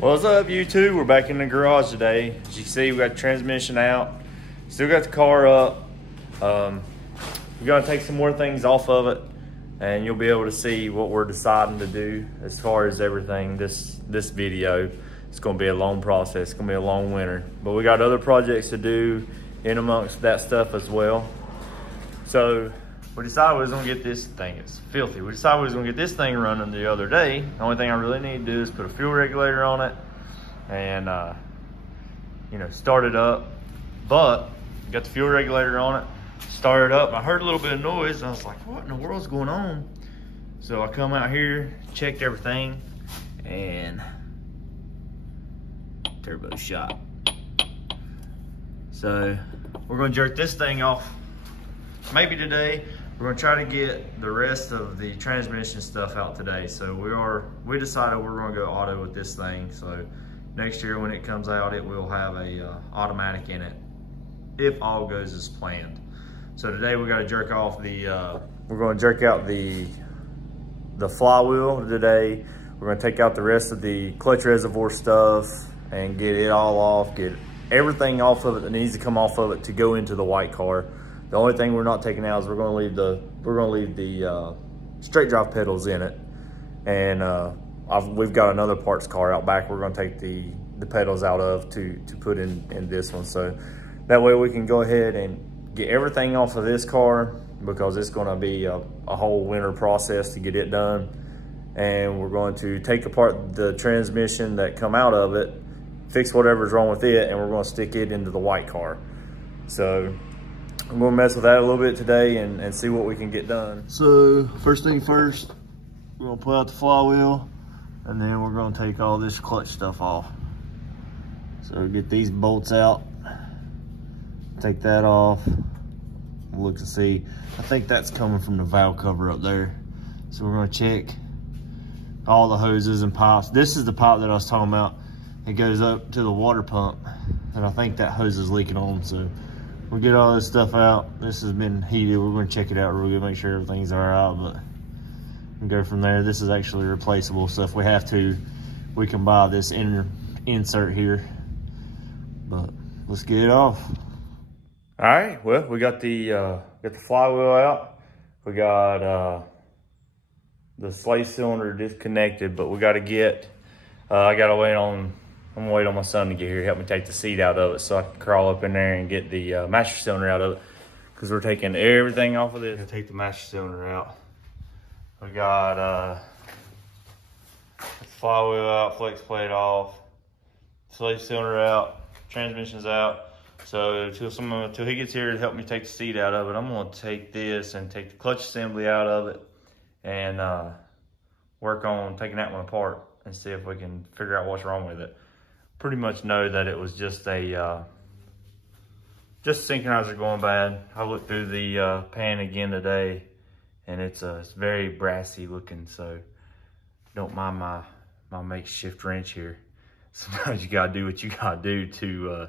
What's up, YouTube? We're back in the garage today. As you can see, we got the transmission out. Still got the car up. We're gonna take some more things off of it, and you'll be able to see what we're deciding to do as far as everything. This video, it's gonna be a long process. It's gonna be a long winter, but we got other projects to do in amongst that stuff as well. So we decided we was gonna get this thing. It's filthy. We decided we was gonna get this thing running the other day. The only thing I really need to do is put a fuel regulator on it and start it up. But got the fuel regulator on it, started up. I heard a little bit of noise and I was like, what in the world's going on? So I come out here, checked everything, and turbo shot. So we're gonna jerk this thing off maybe today. We're gonna try to get the rest of the transmission stuff out today. So we decided we're gonna go auto with this thing. So next year when it comes out, it will have a automatic in it, if all goes as planned. So today we gotta jerk off we're gonna jerk out the flywheel today. We're gonna take out the rest of the clutch reservoir stuff and get it all off, get everything off of it that needs to come off of it to go into the white car. The only thing we're not taking out is we're gonna leave the straight drive pedals in it, and we've got another parts car out back we're gonna take the pedals out of to put in this one. So that way we can go ahead and get everything off of this car, because it's gonna be a whole winter process to get it done. And we're going to take apart the transmission that come out of it, fix whatever's wrong with it, and we're gonna stick it into the white car. So I'm gonna mess with that a little bit today and see what we can get done. So first thing first, we're gonna pull out the flywheel, and then we're gonna take all this clutch stuff off. So get these bolts out, take that off, look to see. I think that's coming from the valve cover up there. So we're gonna check all the hoses and pipes. This is the pipe that I was talking about. It goes up to the water pump, and I think that hose is leaking on. So we'll get all this stuff out. This has been heated. We're gonna check it out real good, make sure everything's all right, but we'll go from there. This is actually replaceable, so if we have to, we can buy this inner insert here. But let's get it off. All right, well, we got the flywheel out. We got the slave cylinder disconnected, but we gotta get, I'm gonna wait on my son to get here, help me take the seat out of it so I can crawl up in there and get the master cylinder out of it, because we're taking everything off of this. Take the master cylinder out. We got flywheel out, flex plate off, slave cylinder out, transmission's out. So until he gets here to help me take the seat out of it, I'm gonna take this and take the clutch assembly out of it and work on taking that one apart and see if we can figure out what's wrong with it. Pretty much know that it was just a synchronizer going bad. I looked through the pan again today, and it's very brassy looking, so don't mind my makeshift wrench here. Sometimes you gotta do what you gotta do to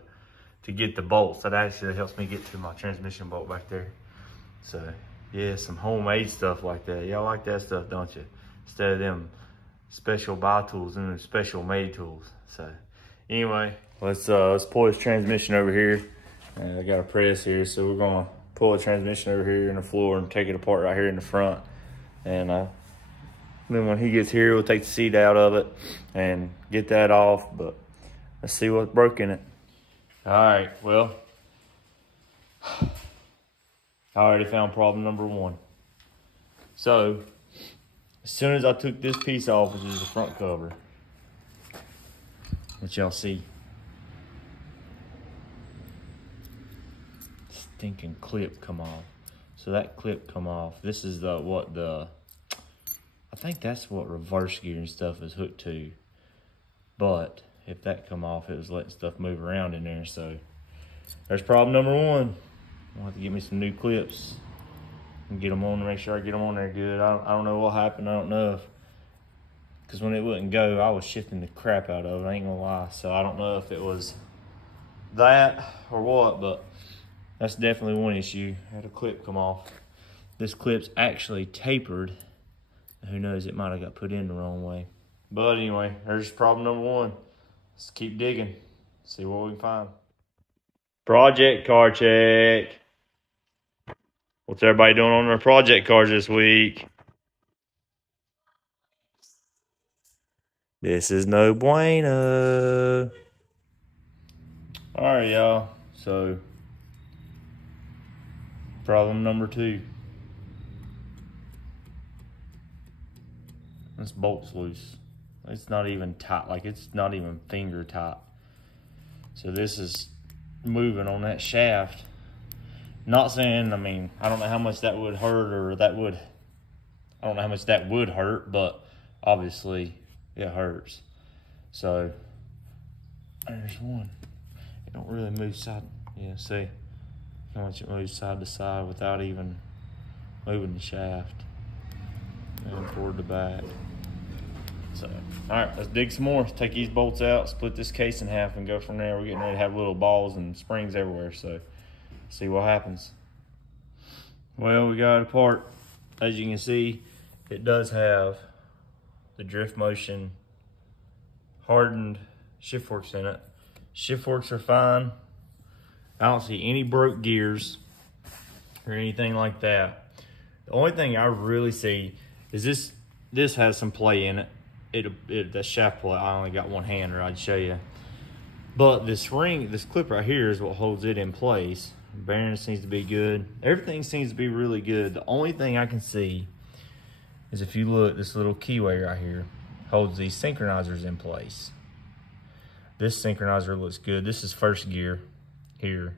get the bolts. That actually helps me get to my transmission bolt back there. So yeah, some homemade stuff like that. Y'all like that stuff, don't you? Instead of them special buy tools and them special made tools. So anyway, let's pull this transmission over here. I got a press here, so we're gonna pull the transmission over here in the floor and take it apart right here in the front. And then when he gets here, we'll take the seat out of it and get that off. But let's see what's broke in it. All right, well, I already found problem number one. So as soon as I took this piece off, which is the front cover, which y'all see, stinking clip come off. So that clip come off. This is I think that's what reverse gear and stuff is hooked to. But if that come off, it was letting stuff move around in there. So there's problem number one. I'll have to get me some new clips and get them on to make sure I get them on there good. I don't know what happened. I don't know if, because when it wouldn't go, I was shifting the crap out of it. I ain't gonna lie. So I don't know if it was that or what, but that's definitely one issue. I had a clip come off. This clip's actually tapered. Who knows, it might have got put in the wrong way. But anyway, there's problem number one. let's keep digging, see what we can find. Project car check. What's everybody doing on their project cars this week? This is no bueno. All right, y'all. So, problem number 2. This bolt's loose. It's not even tight. Like, it's not even finger tight. So this is moving on that shaft. Not saying, I mean, I don't know how much that would hurt or that would, I don't know how much that would hurt, but obviously it hurts. So there's one. It don't really move side. Yeah, see how much it moves side to side without even moving the shaft and toward the back. So, all right, let's dig some more. Take these bolts out, split this case in half, and go from there. We're getting ready to have little balls and springs everywhere, so see what happens. Well, we got it apart. As you can see, it does have the drift motion hardened shift forks in it. Shift forks are fine. I don't see any broke gears or anything like that. The only thing I really see is this has some play in it. The shaft play, I only got one hand, or I'd show you. But this ring, this clip right here is what holds it in place. Bearing seems to be good. Everything seems to be really good. The only thing I can see is if you look, this little keyway right here holds these synchronizers in place. This synchronizer looks good. This is first gear here.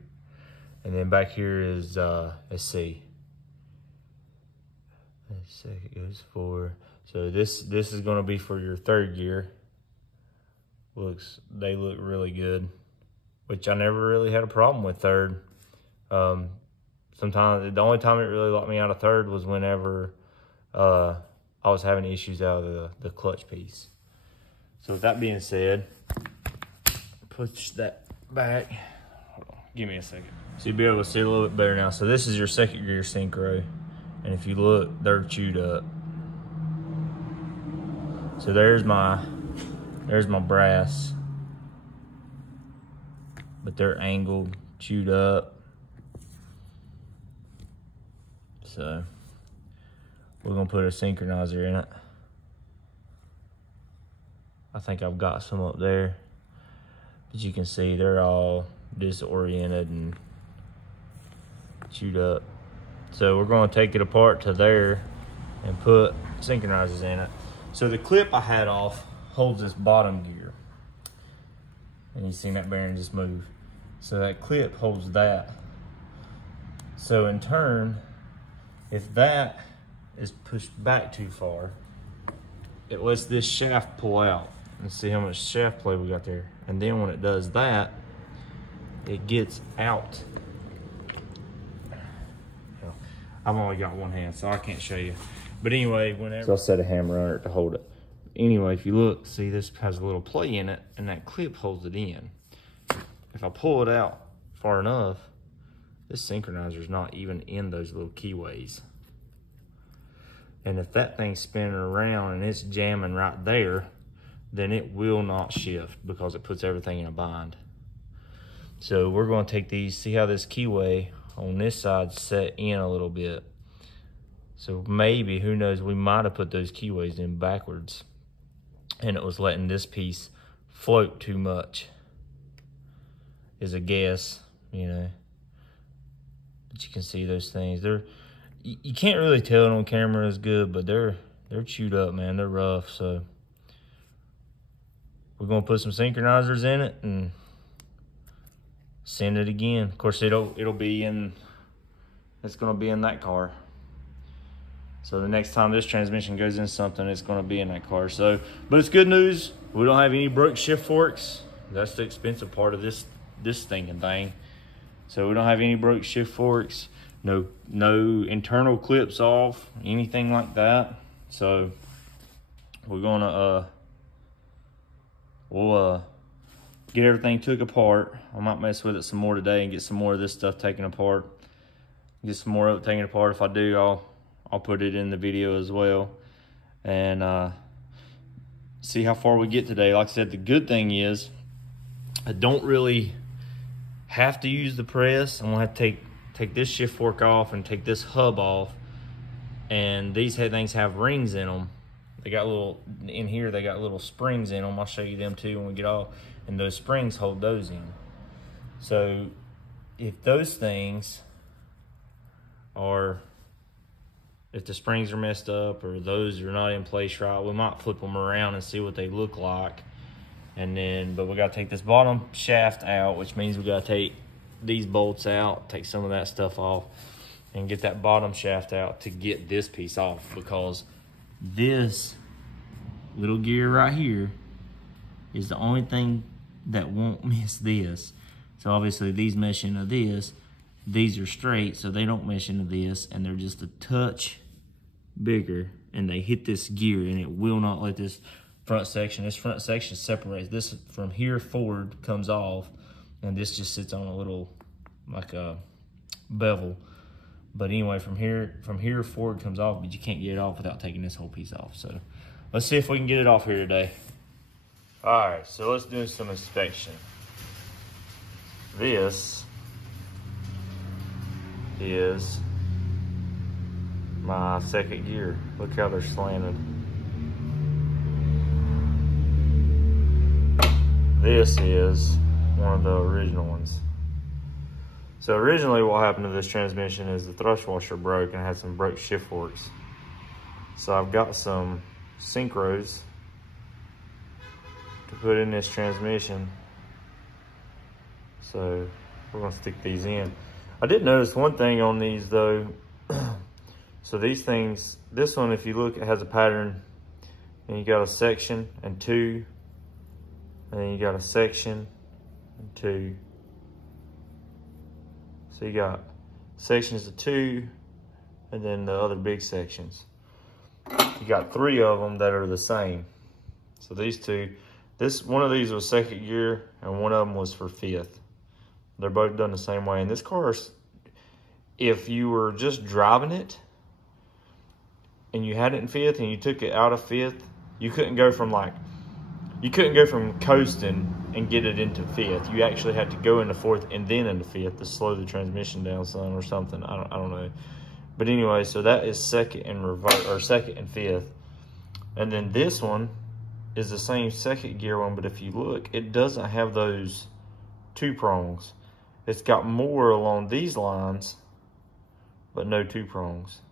And then back here is, let's see. It goes for, so this is gonna be for your third gear. They look really good, which I never really had a problem with third. Sometimes, the only time it really locked me out of third was whenever I was having issues out of the clutch piece. So with that being said, push that back. Hold on, give me a second. So you'll be able to see a little bit better now. So this is your second gear synchro. And if you look, they're chewed up. So there's my brass. But they're angled, chewed up. So we're gonna put a synchronizer in it. I think I've got some up there. But you can see they're all disoriented and chewed up. So we're gonna take it apart to there and put synchronizers in it. So the clip I had off holds this bottom gear. And you see that bearing just move. So that clip holds that. So in turn, if that is pushed back too far, it lets this shaft pull out. And see how much shaft play we got there. And then when it does that, it gets out. I've only got one hand, so I can't show you. But anyway, whenever, so I'll set a hammer on it to hold it. Anyway, if you look, see this has a little play in it, and that clip holds it in. If I pull it out far enough, this synchronizer is not even in those little keyways. And if that thing's spinning around and it's jamming right there, then it will not shift because it puts everything in a bind. So we're going to take these, see how this keyway on this side set in a little bit. So maybe, who knows, we might have put those keyways in backwards and it was letting this piece float too much, is a guess, you know. But you can see those things. You can't really tell it on camera as good, but they're chewed up, man. They're rough. So we're gonna put some synchronizers in it and send it again. Of course, it'll be in, it's gonna be in that car. So the next time this transmission goes in something, it's gonna be in that car. So, but it's good news. We don't have any broke shift forks. That's the expensive part of this stinking thing. So we don't have any broke shift forks. No internal clips off, anything like that. So we're gonna we'll get everything took apart. I might mess with it some more today and get some more of this stuff taken apart. Get some more of it taken apart. If I do, I'll put it in the video as well. And see how far we get today. Like I said, the good thing is I don't really have to use the press. I'm gonna have to take this shift fork off and take this hub off. And these things have rings in them. They got little, in here they got little springs in them. I'll show you them too when we get off. And those springs hold those in. So if those things are, if the springs are messed up or those are not in place right, we might flip them around and see what they look like. And then, but we gotta take this bottom shaft out, which means we gotta take these bolts out, take some of that stuff off, and get that bottom shaft out to get this piece off, because this little gear right here is the only thing that won't miss this. So obviously these mesh into this, these are straight, so they don't mesh into this, and they're just a touch bigger, and they hit this gear, and it will not let this front section separates. This from here forward comes off, and this just sits on a little, like a bevel. But anyway, from here forward comes off, but you can't get it off without taking this whole piece off. So let's see if we can get it off here today. All right, so let's do some inspection. This is my second gear. Look how they're slanted. This is one of the original ones. So originally what happened to this transmission is the thrust washer broke and had some broke shift forks. So I've got some synchros to put in this transmission. So we're gonna stick these in. I did notice one thing on these though. So these things, this one, if you look, it has a pattern, and you got a section and two, and then you got a section and two. So you got sections of two, and then the other big sections. You got three of them that are the same. So these two, one of these was second gear, and one of them was for fifth. They're both done the same way. And this car, if you were just driving it, and you had it in fifth, and you took it out of fifth, you couldn't go from coasting and get it into fifth. You actually had to go into fourth and then into fifth to slow the transmission down some or something. I don't know. But anyway, so that is second and reverse, or second and fifth. And then this one is the same second gear one, but if you look, it doesn't have those two prongs. It's got more along these lines, but no two prongs.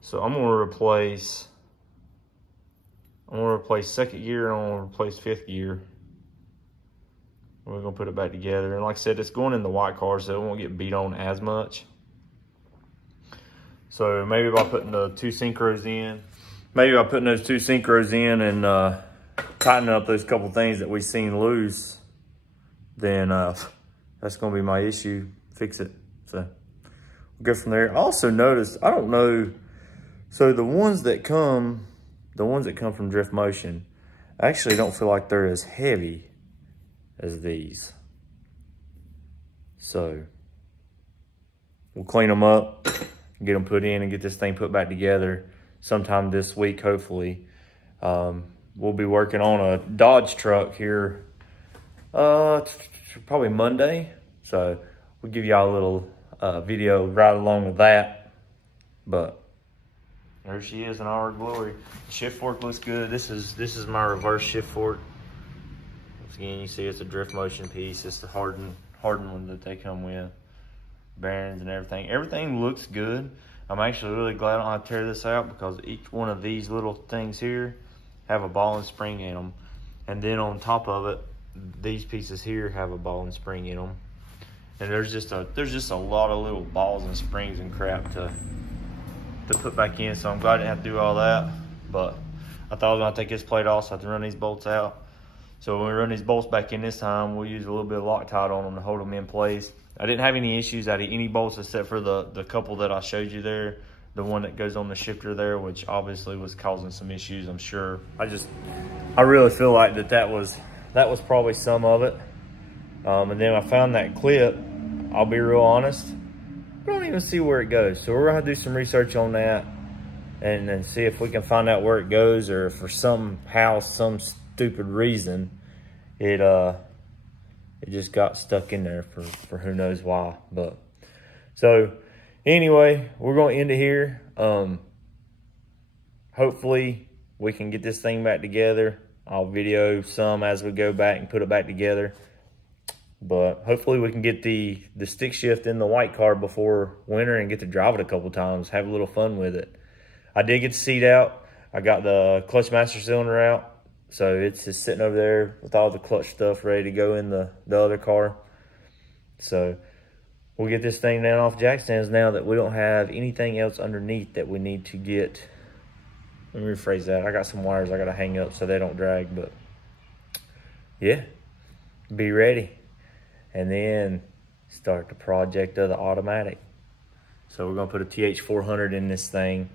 So I'm gonna replace second gear, and I'm gonna replace fifth gear. We're gonna put it back together. And like I said, it's going in the white car, so it won't get beat on as much. So maybe by putting the two synchros in, and tightening up those couple things that we've seen loose, then that's gonna be my issue. Fix it. So we'll go from there. I also noticed, I don't know, so the ones that come from Drift Motion, I actually don't feel like they're as heavy as these. So we'll clean them up, get them put in, and get this thing put back together sometime this week, hopefully. We'll be working on a Dodge truck here probably Monday. So we'll give y'all a little video right along with that. But there she is in all her glory. The shift fork looks good. This is my reverse shift fork. Once again, you see it's a Drift Motion piece. It's the hardened one that they come with. Bearings and everything. Everything looks good. I'm actually really glad I don't have to tear this out, because each one of these little things here have a ball and spring in them. And then on top of it, these pieces here have a ball and spring in them. And there's just a lot of little balls and springs and crap to put back in. So I'm glad I didn't have to do all that. But I thought I was gonna take this plate off, so I have to run these bolts out. So when we run these bolts back in this time, we'll use a little bit of Loctite on them to hold them in place. I didn't have any issues out of any bolts except for the couple that I showed you there. The one that goes on the shifter there, which obviously was causing some issues, I'm sure. I really feel like that was probably some of it. And then I found that clip. I'll be real honest, I don't even see where it goes. So we're gonna do some research on that and then see if we can find out where it goes, or if for some stupid reason it It just got stuck in there for who knows why. But so anyway, we're going to end it here. Hopefully we can get this thing back together. I'll video some as we go back and put it back together. But hopefully we can get the stick shift in the white car before winter and get to drive it a couple times, have a little fun with it. I did get the seat out. I got the clutch master cylinder out. So it's just sitting over there with all the clutch stuff ready to go in the other car. So we'll get this thing down off jack stands now that we don't have anything else underneath that we need to get. Let me rephrase that. I got some wires I got to hang up so they don't drag. But yeah, be ready. And then start the project of the automatic. So we're going to put a TH400 in this thing.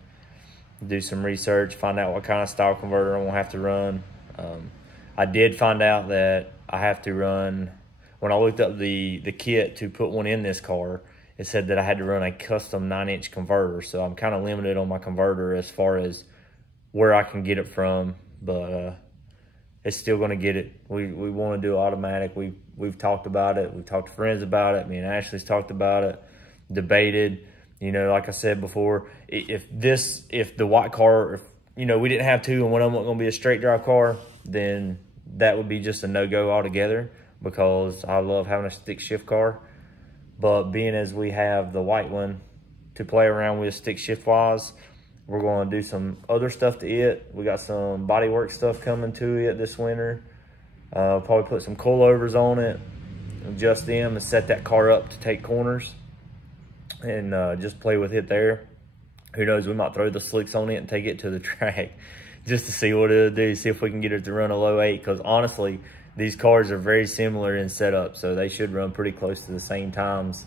Do some research, find out what kind of style converter I'm going to have to run. I did find out that I have to run, when I looked up the kit to put one in this car, it said that I had to run a custom 9-inch converter. So I'm kind of limited on my converter as far as where I can get it from, but it's still going to get it. We want to do automatic. We've talked about it. We've talked to friends about it. Me and Ashley's talked about it, debated. You know, like I said before, if the white car, you know, we didn't have two and one of them wasn't going to be a straight drive car, then that would be just a no-go altogether, because I love having a stick shift car. But being as we have the white one to play around with stick shift wise, we're going to do some other stuff to it. We got some bodywork stuff coming to it this winter. Probably put some coilovers on it, adjust them, and set that car up to take corners, and just play with it there. Who knows, we might throw the slicks on it and take it to the track just to see what it'll do, see if we can get it to run a low 8, because honestly, these cars are very similar in setup, so they should run pretty close to the same times.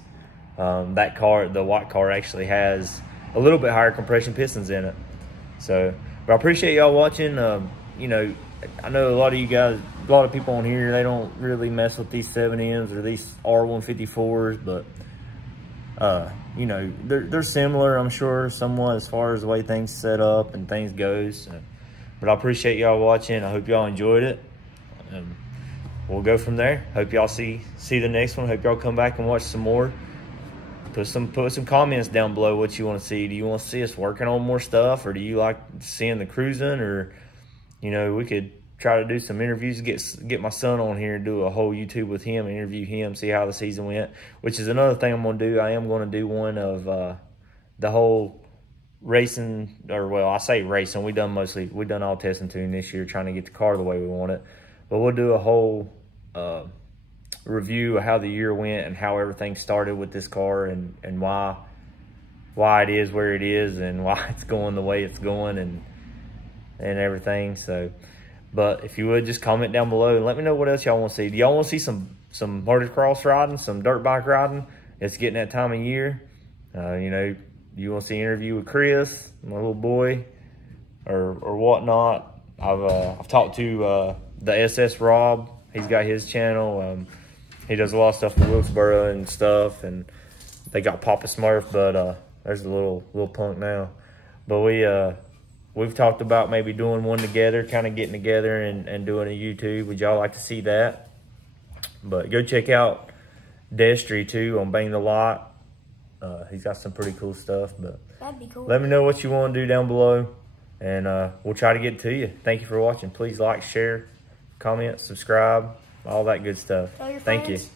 That car, the white car, actually has a little bit higher compression pistons in it. So, but I appreciate y'all watching. You know, I know a lot of you guys, a lot of people on here, they don't really mess with these 7Ms or these R154s, but you know, they're similar, I'm sure, somewhat as far as the way things set up and things goes. So, but I appreciate y'all watching. I hope y'all enjoyed it. We'll go from there. Hope y'all see the next one. Hope y'all come back and watch some more. Put some comments down below what you want to see. Do you want to see us working on more stuff, or do you like seeing the cruising? Or, you know, we could try to do some interviews, get my son on here and do a whole YouTube with him, interview him, see how the season went, which is another thing I'm going to do. I am going to do one of the whole racing, or well, I say racing. We've done all test and tune this year, trying to get the car the way we want it. But we'll do a whole review of how the year went and how everything started with this car, and why it is where it is, and why it's going the way it's going, and everything. So, but if you would, just comment down below and let me know what else y'all want to see. Do y'all want to see some motocross riding, some dirt bike riding? It's getting that time of year. You know, you want to see an interview with Chris, my little boy, or whatnot. I've talked to the SS Rob. He's got his channel. He does a lot of stuff in Wilkesboro and stuff, and they got Papa Smurf, but there's a little punk now. But we've talked about maybe doing one together, kind of getting together and doing a YouTube. Would y'all like to see that? But go check out Destry too on Bang the Lot. He's got some pretty cool stuff. But that'd be cool. Let me know what you want to do down below, and we'll try to get to you. Thank you for watching. Please like, share, comment, subscribe, all that good stuff. Tell your Thank friends. you.